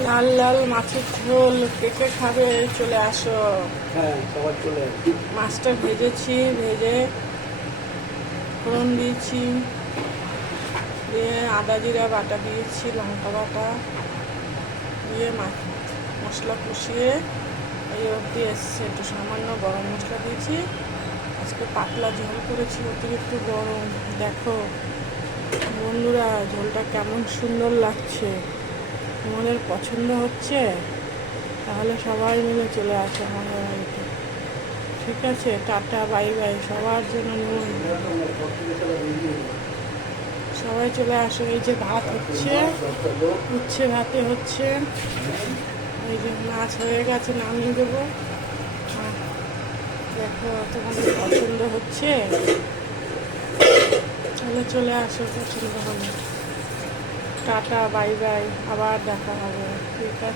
লাল লাল মাছের ঝোল কে কে খাবে চলে আসো। হ্যাঁ, সবার চলে আসবে। মাছটা ভেজেছি, ভেজে ফোড়ন দিয়েছি, দিয়ে আদা জিরা বাটা দিয়েছি, লঙ্কা বাটা দিয়ে মশলা কষিয়ে এই অবধি এসছে। একটু সামান্য গরম মশলা দিয়েছি। আজকে পাতলা ঝোল করেছি, অতিরিক্ত গরম। দেখো বন্ধুরা ঝোলটা কেমন সুন্দর লাগছে, তোমাদের পছন্দ হচ্ছে? তাহলে সবাই মিলে চলে আসো আমাদের বাড়িতে। ঠিক আছে, টাটা বাই বাই, সবার জন্য সবাই চলে আসো। এই যে ভাত হচ্ছে, উচ্ছে ভাতে হচ্ছে, এই যে মাছ হয়ে গেছে, নামিয়ে দেবো। দেখো তোমাদের পছন্দ হচ্ছে, তাহলে চলে আসো পছন্দ হলে। টাটা বাই বাই, আবার দেখা হবে। ঠিক আছে।